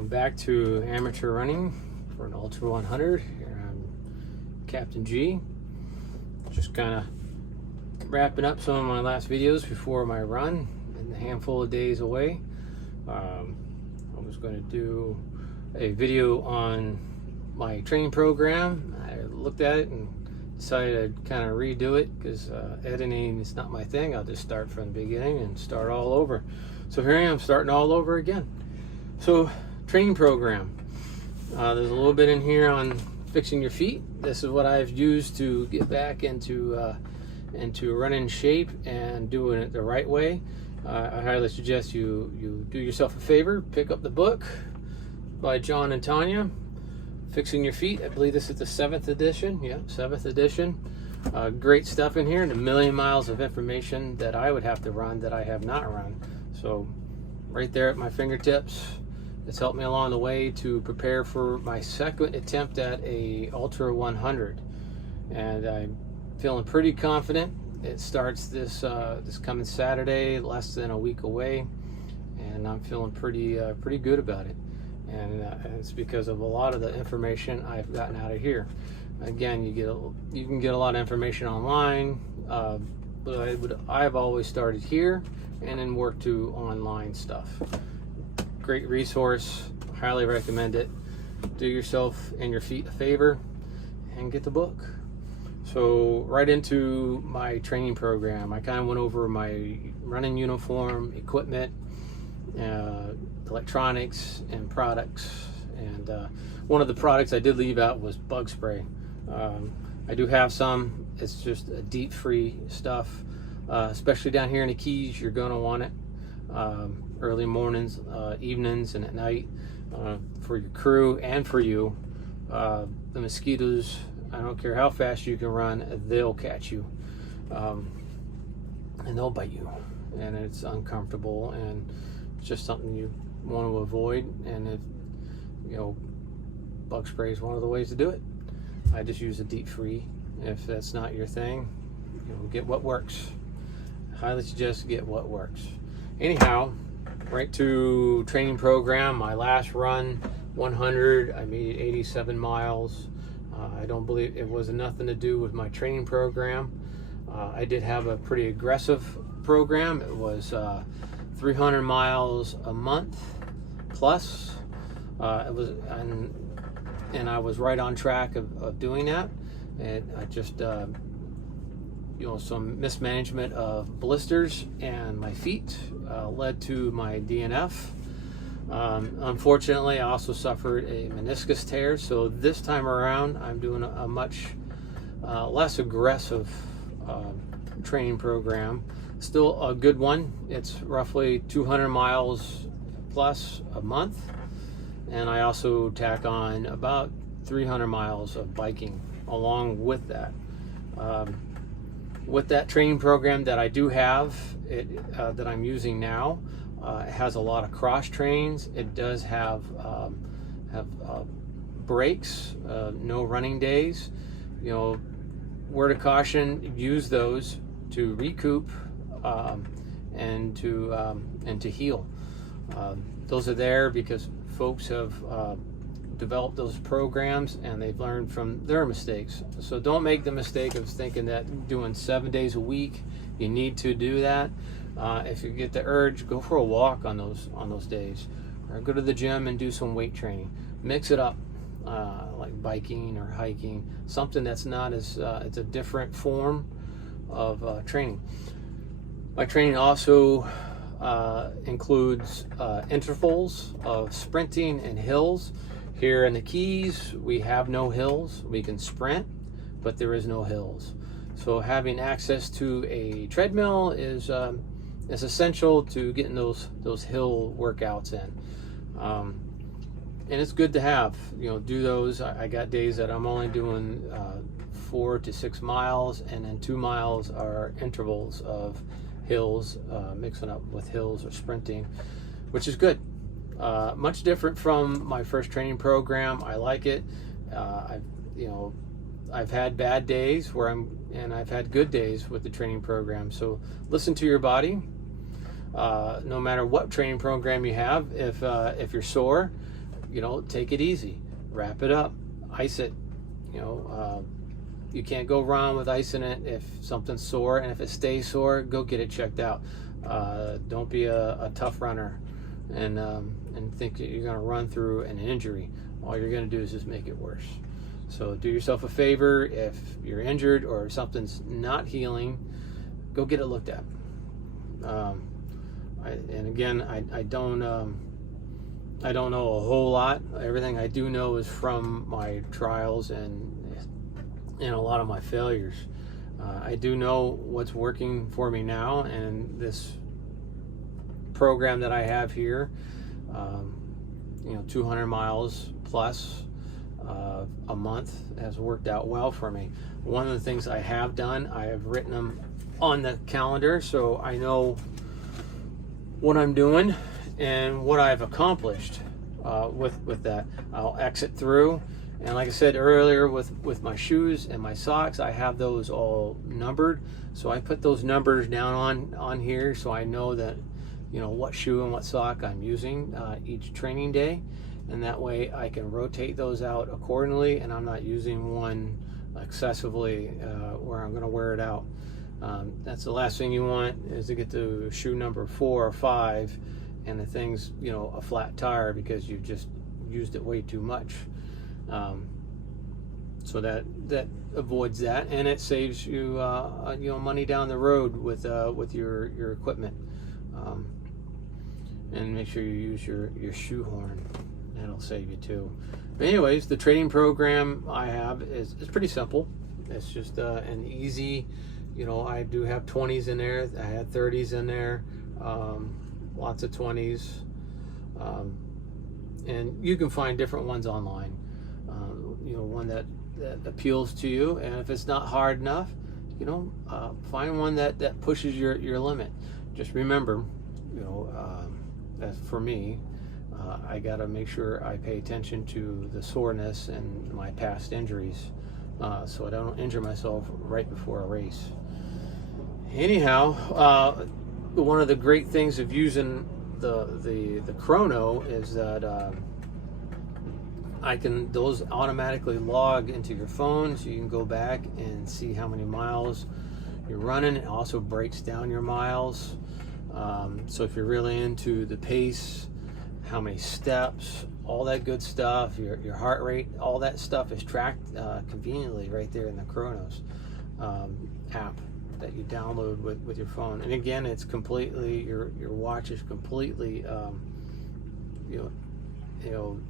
Welcome back to Amateur Running for an Ultra 100. Here I'm Captain G. Just kind of wrapping up some of my last videos before my run and a handful of days away. I was going to do a video on my training program. I looked at it and decided I'd kind of redo it because editing is not my thing. I'll just start from the beginning and start all over. So here I am starting all over again. So training program. There's a little bit in here on fixing your feet. This is what I've used to get back into running shape and doing it the right way. I highly suggest you do yourself a favor, pick up the book by John and Tanya, Fixing Your Feet. I believe this is the 7th edition. Yeah, 7th edition. Great stuff in here and a million miles of information that I would have to run that I have not run. So right there at my fingertips. It's helped me along the way to prepare for my second attempt at a Ultra 100, and I'm feeling pretty confident. It starts this coming Saturday, less than a week away, and I'm feeling pretty good about it. And it's because of a lot of the information I've gotten out of here. Again, you can get a lot of information online, but I've always started here and then worked to online stuff. Great resource, highly recommend it. Do yourself and your feet a favor and get the book. So right into my training program, I kind of went over my running uniform, equipment, electronics, and products. And one of the products I did leave out was bug spray. I do have some. It's just a DEET-free stuff, especially down here in the Keys. You're going to want it. Early mornings, evenings, and at night, for your crew and for you. The mosquitoes, I don't care how fast you can run, they'll catch you, and they'll bite you, and it's uncomfortable, and it's just something you want to avoid. And if bug spray is one of the ways to do it. I just use a DEET-free. If that's not your thing, get what works. Highly suggest get what works. Anyhow, right to training program. My last run, 100, I made 87 miles. I don't believe it was nothing to do with my training program. I did have a pretty aggressive program. It was 300 miles a month plus. It was, and I was right on track of doing that. And I just, some mismanagement of blisters and my feet led to my DNF. Unfortunately, I also suffered a meniscus tear, so this time around I'm doing a much less aggressive training program. Still a good one. It's roughly 200 miles plus a month, and I also tack on about 300 miles of biking along with that. With that training program that I do have, that I'm using now, it has a lot of cross trains. It does have breaks, no running days. Word of caution: use those to recoup and to heal. Those are there because folks have developed those programs and they've learned from their mistakes. So don't make the mistake of thinking that doing 7 days a week you need to do that. If you get the urge, go for a walk on those days, or go to the gym and do some weight training. Mix it up, like biking or hiking, something that's not as it's a different form of training. My training also includes intervals of sprinting and hills. Here in the Keys, we have no hills. We can sprint, but there is no hills. So having access to a treadmill is essential to getting those hill workouts in. And it's good to have. Do those. I got days that I'm only doing 4 to 6 miles, and then 2 miles are intervals of hills, mixing up with hills or sprinting, which is good. Much different from my first training program. I like it. I've had bad days and I've had good days with the training program. So listen to your body. No matter what training program you have, if you're sore, you know, take it easy, wrap it up, ice it. You know, you can't go wrong with icing it if something's sore, and if it stays sore, go get it checked out. Don't be a tough runner and think that you're going to run through an injury. All you're going to do is just make it worse. So do yourself a favor. If you're injured or something's not healing, go get it looked at. And again, I don't know a whole lot. Everything I do know is from my trials and a lot of my failures. I do know what's working for me now, and this program that I have here, you know, 200 miles plus a month has worked out well for me. One of the things I have done, I have written them on the calendar, so I know what I'm doing and what I've accomplished with that. I'll exit through, and like I said earlier, with my shoes and my socks, I have those all numbered, so I put those numbers down on here, so I know that, you know, what shoe and what sock I'm using each training day, and that way I can rotate those out accordingly, and I'm not using one excessively where I'm going to wear it out. That's the last thing you want, is to get to shoe number 4 or 5 and the thing's, you know, a flat tire because you just used it way too much. So that avoids that, and it saves you you know, money down the road with your equipment. And make sure you use your shoe horn. That'll save you too. But anyways, the training program I have is pretty simple. It's just an easy, you know, I do have 20s in there. I had 30s in there, lots of 20s, and you can find different ones online. You know, one that appeals to you, and if it's not hard enough, you know, find one that pushes your limit. Just remember, you know, as for me, I got to make sure I pay attention to the soreness and my past injuries, so I don't injure myself right before a race. Anyhow, one of the great things of using the chrono is that those automatically log into your phone, so you can go back and see how many miles you're running. It also breaks down your miles. So if you're really into the pace, how many steps, all that good stuff, your heart rate, all that stuff is tracked conveniently right there in the Chronos app that you download with your phone. And again, it's completely, your watch is completely you know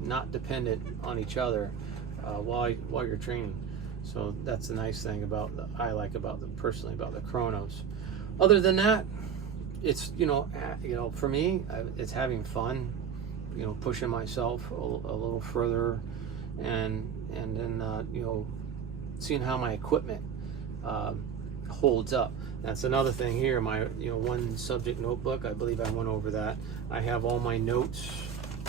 not dependent on each other while you're training. So that's the nice thing I like personally about the Chronos. Other than that, it's, you know, for me, it's having fun, you know, pushing myself a little further, and then you know, seeing how my equipment holds up. That's another thing here. My, you know, one subject notebook, I believe I went over that. I have all my notes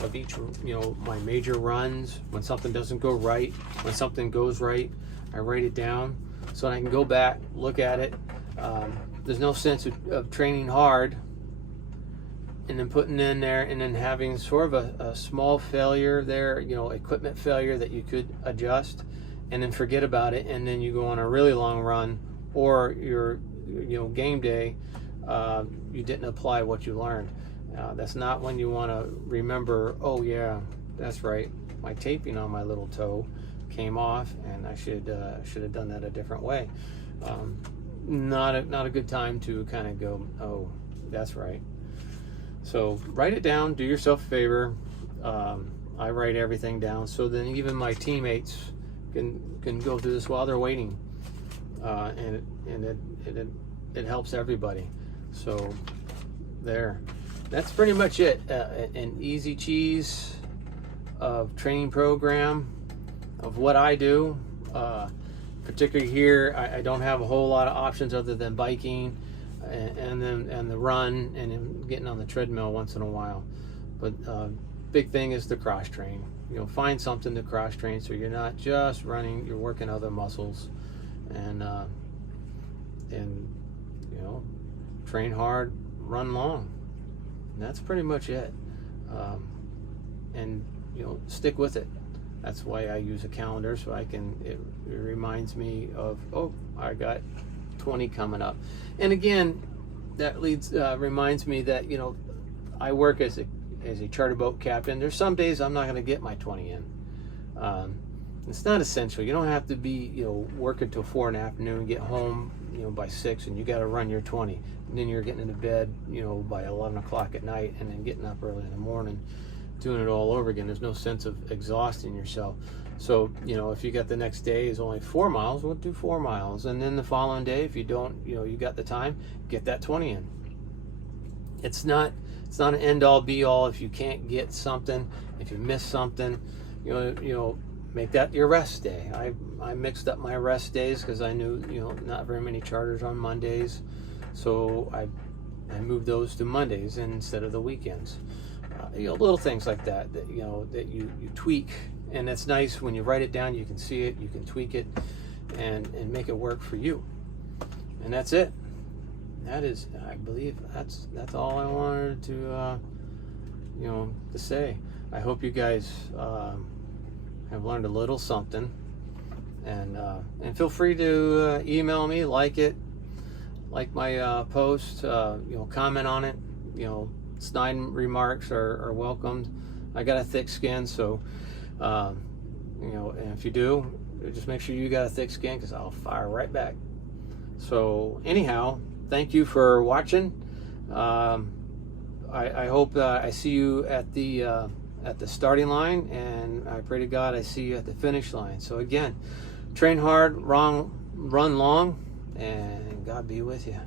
of each, you know, my major runs. When something doesn't go right, when something goes right, I write it down so I can go back, look at it. There's no sense of training hard and then putting in there and then having sort of a small failure there, you know, equipment failure that you could adjust, and then forget about it, and then you go on a really long run, or your, you know, game day, you didn't apply what you learned. That's not when you want to remember, oh yeah, that's right, my taping on my little toe came off and I should have done that a different way. Not a good time to kind of go, oh, that's right. So write it down, do yourself a favor. I write everything down, so then even my teammates can go through this while they're waiting, and it helps everybody. So that's pretty much it. An easy cheese of training program of what I do. Particularly here, I don't have a whole lot of options other than biking and the run and then getting on the treadmill once in a while. But big thing is the cross train. You know, find something to cross train so you're not just running, you're working other muscles, and you know, train hard, run long. And that's pretty much it. And stick with it. That's why I use a calendar, so it reminds me of, oh, I got 20 coming up. And again, that reminds me that I work as a charter boat captain. There's some days I'm not going to get my 20 in. It's not essential. You don't have to be working till 4 in the afternoon, get home by 6, and you got to run your 20. And then you're getting into bed by 11 o'clock at night, and then getting up early in the morning, doing it all over again. There's no sense of exhausting yourself. So if you got the next day is only 4 miles, we'll do 4 miles, and then the following day, if you don't, you got the time, get that 20 in. It's not an end all be all. If you can't get something, if you miss something, make that your rest day. I mixed up my rest days because I knew not very many charters on Mondays, so I moved those to Mondays instead of the weekends. Little things like that that you tweak, and it's nice when you write it down. You can see it, you can tweak it, and make it work for you. And that's it. That is, I believe that's all I wanted to to say. I hope you guys have learned a little something, and feel free to email me, like my post, comment on it. Snide remarks are welcomed. I got a thick skin, so and if you do, just make sure you got a thick skin, because I'll fire right back. So anyhow, thank you for watching. I hope I see you at the starting line, and I pray to God I see you at the finish line. So again, train hard, run long, and God be with you.